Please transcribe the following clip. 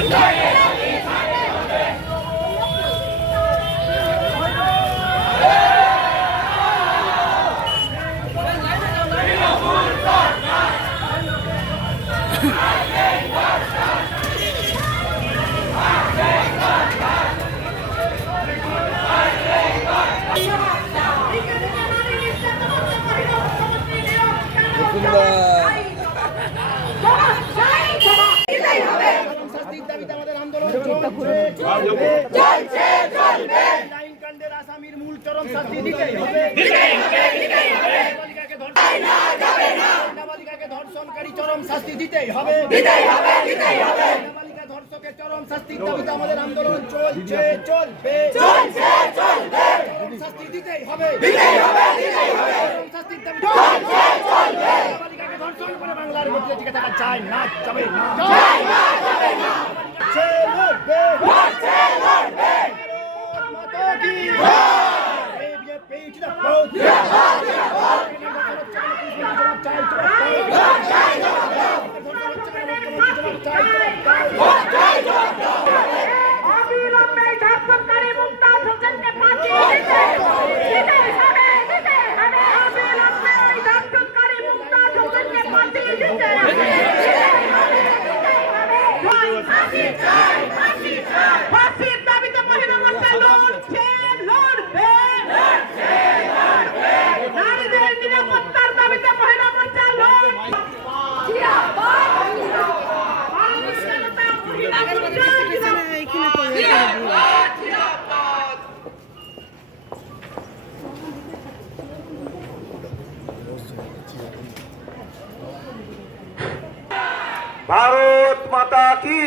Indaya! আন্দোলন চলবে চলছে চলবে। লাইন কাণ্ডের আসামির মূল চরম শাস্তি দিতেই হবে। দিতেই হবে দিতেই হবে না যাবে না। নাবালিকাকে ধর্ষণকারী চরম শাস্তি দিতেই হবে। দিতেই হবে দিতেই হবে। নাবালিকা ধর্ষকের চরম শাস্তির দাবিতে আমাদের আন্দোলন চলছে চলবে। চলছে চলবে। শাস্তি দিতেই হবে। দিতেই হবে দিতেই হবে। চরম শাস্তির দাবিতে চলছে চলবে। নাবালিকাকে ধর্ষণ করে বাংলার মধ্যে টিকে থাকা চায় না যাবে না যাবে না। माता की Party time! Party time! Bharat মাতা কি?